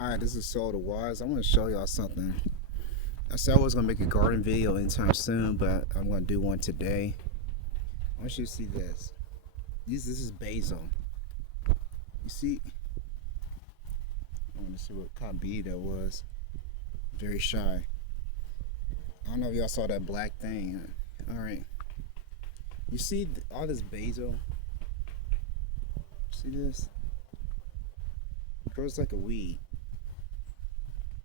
Alright, this is Soul to Wise. I want to show y'all something. I said I was going to make a garden video anytime soon, but I'm going to do one today. I want you to see this. This is basil. You see? I want to see what kind of bee that was. Very shy. I don't know if y'all saw that black thing. Alright. You see all this basil? See this? It grows like a weed.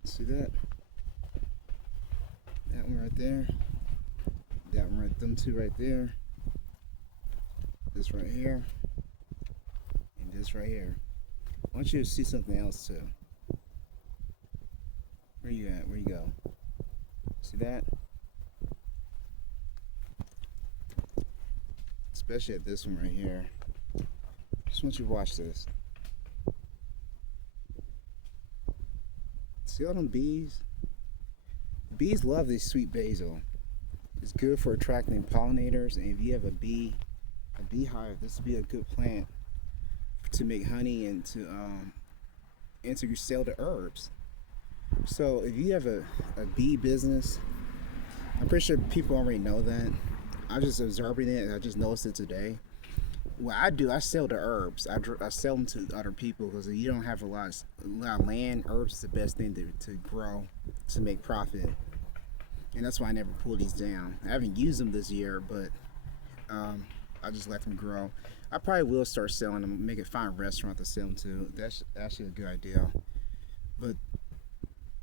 See that? That one right there. That one right, them two right there. This right here. And this right here. I want you to see something else too. Where you at? Where you go? See that? Especially at this one right here. Just want you to watch this. See all them bees? Bees love this sweet basil. It's good for attracting pollinators, and if you have a beehive, this would be a good plant to make honey and to sell the herbs. So if you have a bee business, I'm pretty sure people already know that. I'm just observing it, and I just noticed it today. What I do, I sell the herbs. I sell them to other people because if you don't have a lot of land, herbs is the best thing to grow to make profit. And that's why I never pull these down. I haven't used them this year, but I just let them grow. I probably will start selling them, find a restaurant to sell them to. That's actually a good idea. But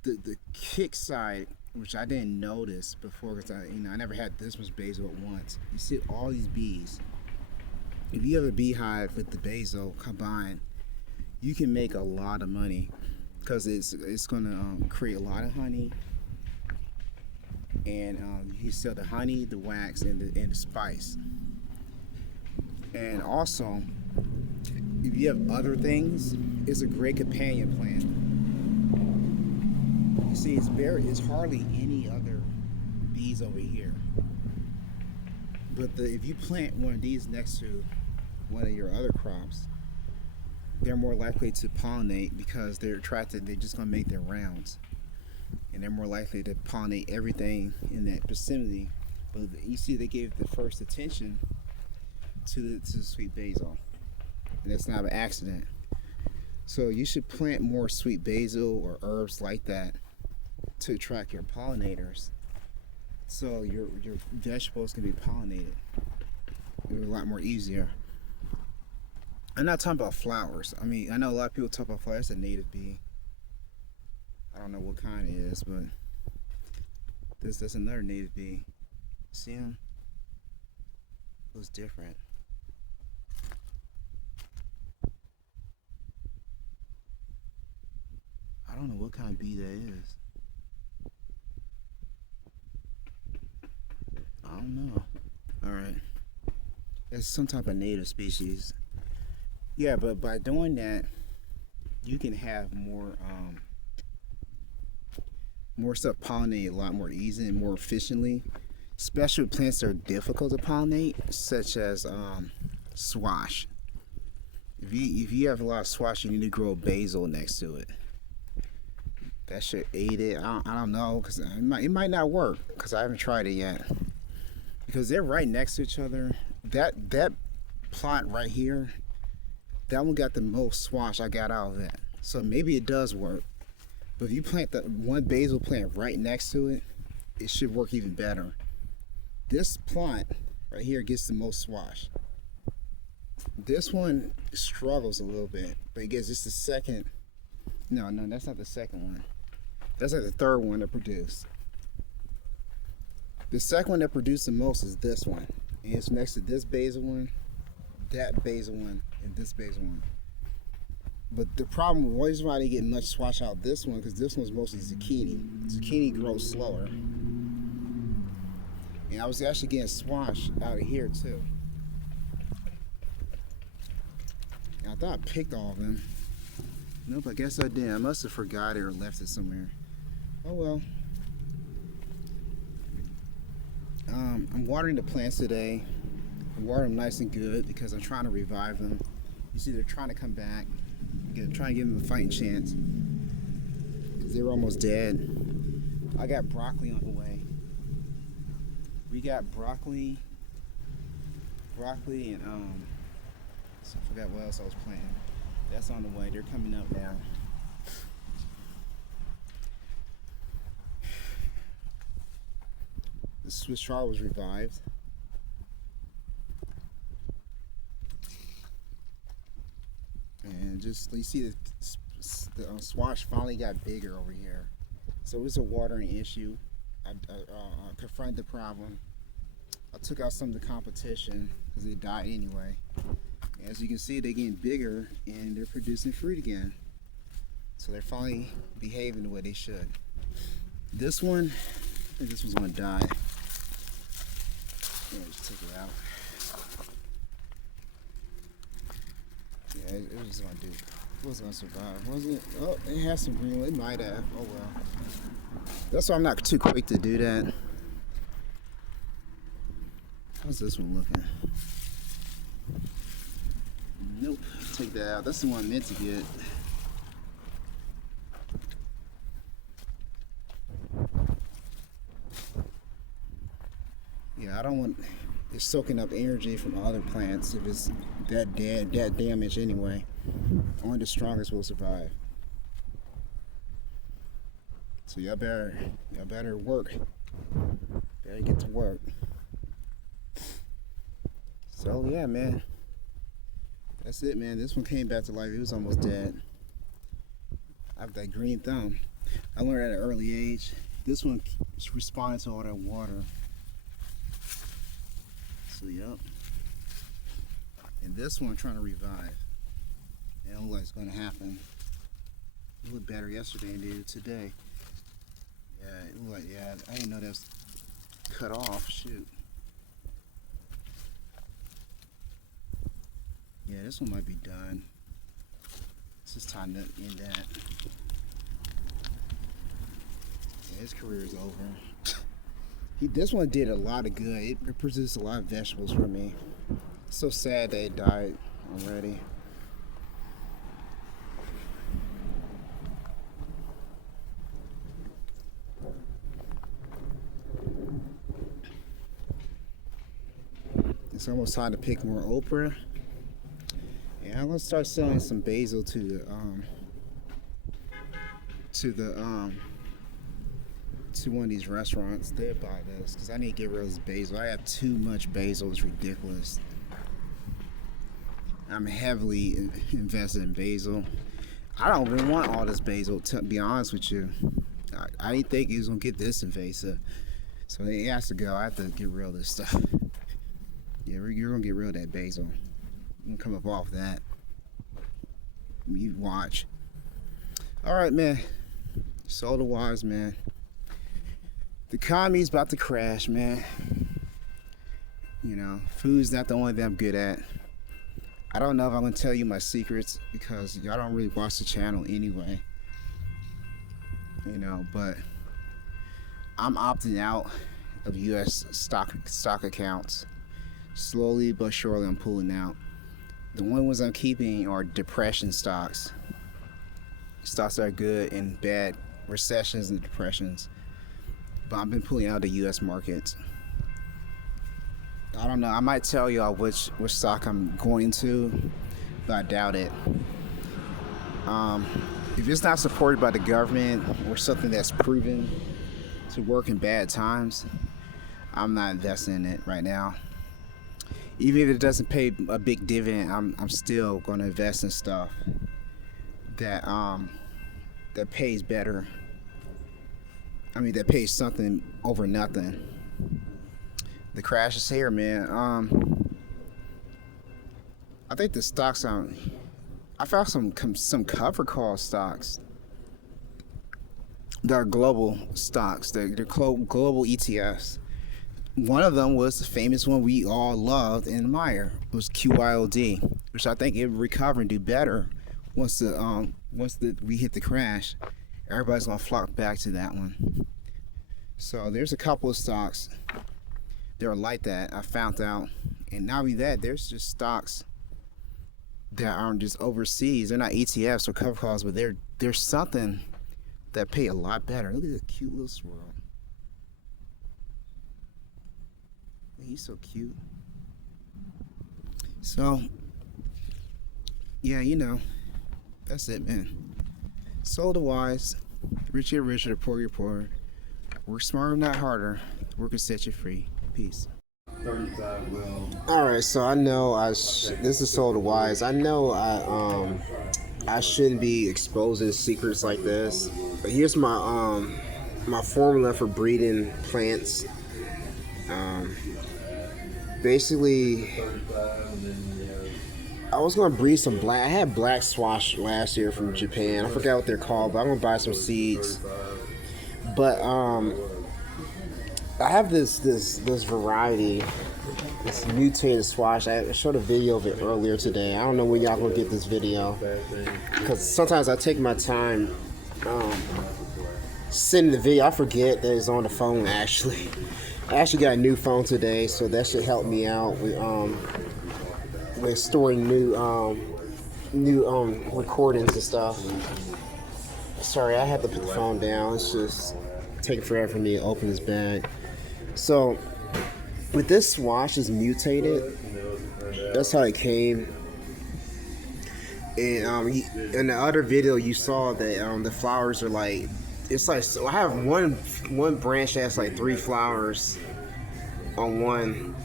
the kick side, which I didn't notice before, because I never had this much basil at once. You see all these bees. If you have a beehive with the basil combined, you can make a lot of money because it's going to create a lot of honey, and you can sell the honey, the wax, and the spice. And also, if you have other things, it's a great companion plant. You see, it's hardly any other bees over here. But if you plant one of these next to one of your other crops, they're more likely to pollinate because they're attracted. They're just going to make their rounds, and they're more likely to pollinate everything in that vicinity. But you see, they gave the first attention to the sweet basil, and that's not an accident. So you should plant more sweet basil or herbs like that to attract your pollinators, so your vegetables can be pollinated. It's a lot more easier. I'm not talking about flowers. I mean, I know a lot of people talk about flowers. That's a native bee. I don't know what kind it is, but that's another native bee. See him? It was different. I don't know what kind of bee that is. I don't know. Alright. It's some type of native species. Yeah, but by doing that, you can have more stuff pollinated a lot more easily and more efficiently. Especially with plants that are difficult to pollinate, such as squash. If you have a lot of squash, you need to grow basil next to it. That should aid it. I don't know, because it might not work because I haven't tried it yet. Because they're right next to each other. That plot right here, that one got the most squash I got out of that. So maybe it does work. But if you plant the one basil plant right next to it, it should work even better. This plant right here gets the most squash. This one struggles a little bit, but it gets just the second. No, that's not the second one. That's like the third one to produce. The second one that produced the most is this one. And it's next to this basil one, that basil one, and this basil one. But the problem, the reason why they get much squash out of this one, because this one's mostly zucchini. Zucchini grows slower. And I was actually getting squash out of here too. And I thought I picked all of them. Nope, I guess I didn't. I must have forgot it or left it somewhere. Oh well. I'm watering the plants today. I water them nice and good because I'm trying to revive them. You see, they're trying to come back. Trying to give them a fighting chance. because they were almost dead. I got broccoli on the way. We got broccoli and so I forgot what else I was planting. That's on the way. They're coming up now. The Swiss chard was revived. And just you see the squash finally got bigger over here. So it was a watering issue. I confronted the problem. I took out some of the competition because they died anyway. As you can see, they're getting bigger and they're producing fruit again. So they're finally behaving the way they should. This one, I think this one's gonna die. Yeah, just took it out. Yeah, it was gonna do. It was gonna survive, was it? Oh, it has some green. It might have. Oh well. That's why I'm not too quick to do that. How's this one looking? Nope. Take that out. That's the one I meant to get. Yeah, I don't want it soaking up energy from other plants if it's that dead, that damaged anyway. Only the strongest will survive. So y'all better work. Better get to work. So yeah, man. That's it, man. This one came back to life. It was almost dead. I have that green thumb. I learned at an early age. This one responded to all that water. So yep. And this one I'm trying to revive. It don't look like it's gonna happen. It looked better yesterday than it did today. Yeah, it looked like, yeah, I didn't know that was cut off. Shoot. Yeah, this one might be done. It's just time to end that. Yeah, his career is over. This one did a lot of good. It produced a lot of vegetables for me. It's so sad that it died already. It's almost time to pick more okra. Yeah, I'm gonna start selling some basil to one of these restaurants. They'll buy this because I need to get rid of this basil. I have too much basil. It's ridiculous. I'm heavily invested in basil. I don't really want all this basil, to be honest with you. I didn't think he was gonna get this invasive. So he has to go. I have to get rid of this stuff. Yeah, you're gonna get rid of that basil. I'm gonna come up off that. You watch. All right, man. Solar wise, man. The economy's about to crash, man. You know, food's not the only thing I'm good at. I don't know if I'm gonna tell you my secrets because y'all don't really watch the channel anyway. You know, but I'm opting out of U.S. stock accounts. Slowly but surely, I'm pulling out. The only ones I'm keeping are depression stocks. Stocks that are good in bad recessions and depressions. But I've been pulling out the U.S. markets. I don't know. I might tell y'all which stock I'm going into, but I doubt it. If it's not supported by the government or something that's proven to work in bad times, I'm not investing in it right now. Even if it doesn't pay a big dividend, I'm still going to invest in stuff that pays better. I mean, that pays something over nothing. The crash is here, man. I think the stocks I found some cover call stocks. They're global stocks. They're global ETFs. One of them was the famous one we all loved and admire. It was QYLD, which I think it would recover and do better once we hit the crash. Everybody's gonna flock back to that one. So there's a couple of stocks that are like that. I found out, and not only that, there's just stocks that aren't just overseas. They're not ETFs or cover calls, but there's something that pay a lot better. Look at the cute little swirl. He's so cute. So, yeah, you know, that's it, man. Soul to wise, rich get richer, the poor get poorer. Work smarter, not harder. Work can set you free. Peace. All right, so I know this is Soul to Wise. I know I shouldn't be exposing secrets like this, but here's my my formula for breeding plants. Basically, I was gonna breed some black. I had black squash last year from Japan. I forgot what they're called, but I'm gonna buy some seeds. But I have this variety, this mutated squash. I showed a video of it earlier today. I don't know when y'all gonna get this video, because sometimes I take my time sending the video. I forget that it's on the phone actually. I actually got a new phone today, so that should help me out with storing new recordings and stuff. Sorry, I had to put the phone down. It's just taking forever for me to open this bag. So, with this squash is mutated. That's how it came. And in the other video, you saw that the flowers are like, it's like, so I have one branch that has like 3 flowers on one.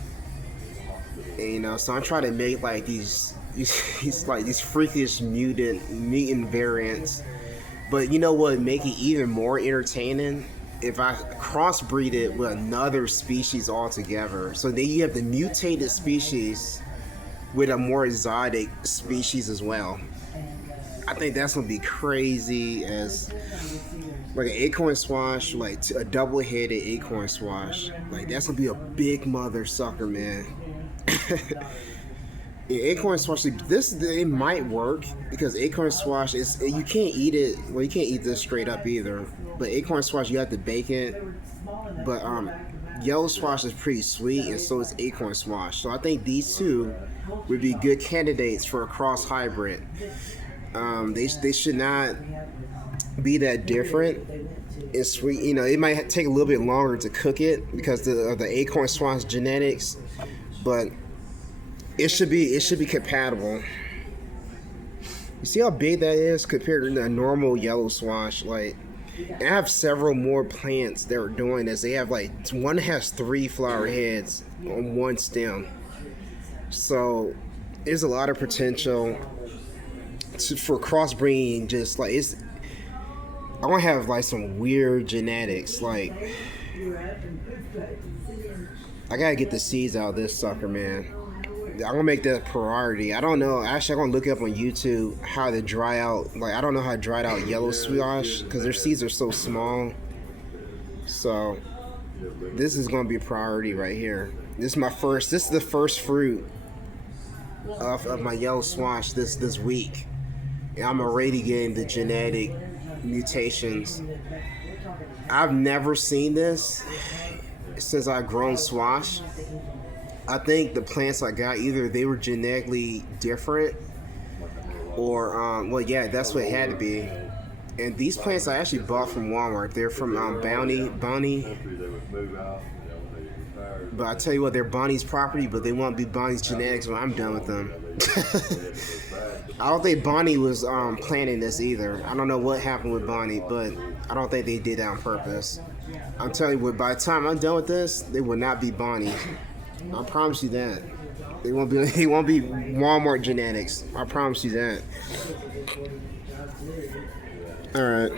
And, you know, so I'm trying to make like these freakish mutant variants. But you know what would make it even more entertaining? If I crossbreed it with another species altogether. So then you have the mutated species with a more exotic species as well. I think that's gonna be crazy, as like an acorn squash, like a double-headed acorn squash. Like that's gonna be a big mother sucker, man. Yeah, acorn squash, it might work because acorn squash is, you can't eat it. Well, you can't eat this straight up either. But acorn squash, you have to bake it. But yellow squash is pretty sweet, and so is acorn squash. So I think these two would be good candidates for a cross hybrid. They should not be that different. It's sweet, you know. It might take a little bit longer to cook it because of the acorn squash genetics, but it should be compatible. You see how big that is compared to the normal yellow squash? Like, I have several more plants that are doing this. They have like, one has 3 flower heads on one stem. So there's a lot of potential for crossbreeding. Just like, I want to have like some weird genetics. Like, I gotta get the seeds out of this sucker, man. I'm gonna make that a priority. I don't know. Actually, I'm gonna look up on YouTube how to dry out. Like, I don't know how to dry out yellow squash because their seeds are so small. So this is gonna be a priority right here. This is the first fruit of my yellow squash this week, and I'm already getting the genetic mutations. I've never seen this since I've grown squash. I think the plants I got, either they were genetically different or, well, yeah, that's what it had to be. And these plants I actually bought from Walmart. They're from Bonnie. But I tell you what, they're Bonnie's property, but they won't be Bonnie's genetics when I'm done with them. I don't think Bonnie was planning this either. I don't know what happened with Bonnie, but I don't think they did that on purpose. I'm telling you what, by the time I'm done with this, they will not be Bonnie. I promise you that. They won't be Walmart genetics. I promise you that. Alright.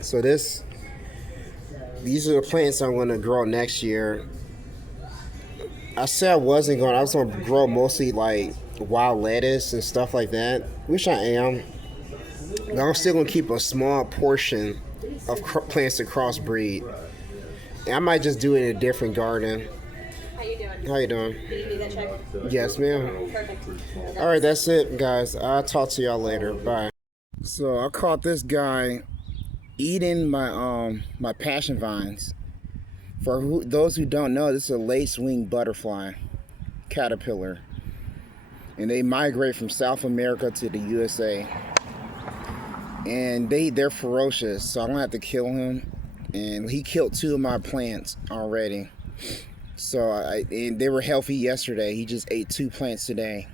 So these are the plants I'm gonna grow next year. I said I was gonna grow mostly like wild lettuce and stuff like that, which I am. But I'm still gonna keep a small portion of plants to crossbreed. I might just do it in a different garden. How you doing? How you doing? Did you need that check? Yes, ma'am. Perfect. All right, that's it, guys. I'll talk to y'all later. Bye. So I caught this guy eating my passion vines. For those who don't know, this is a lace-winged butterfly caterpillar, and they migrate from South America to the USA. and they're ferocious, so I'm gonna have to kill him. And he killed 2 of my plants already. So and they were healthy yesterday. He just ate 2 plants today.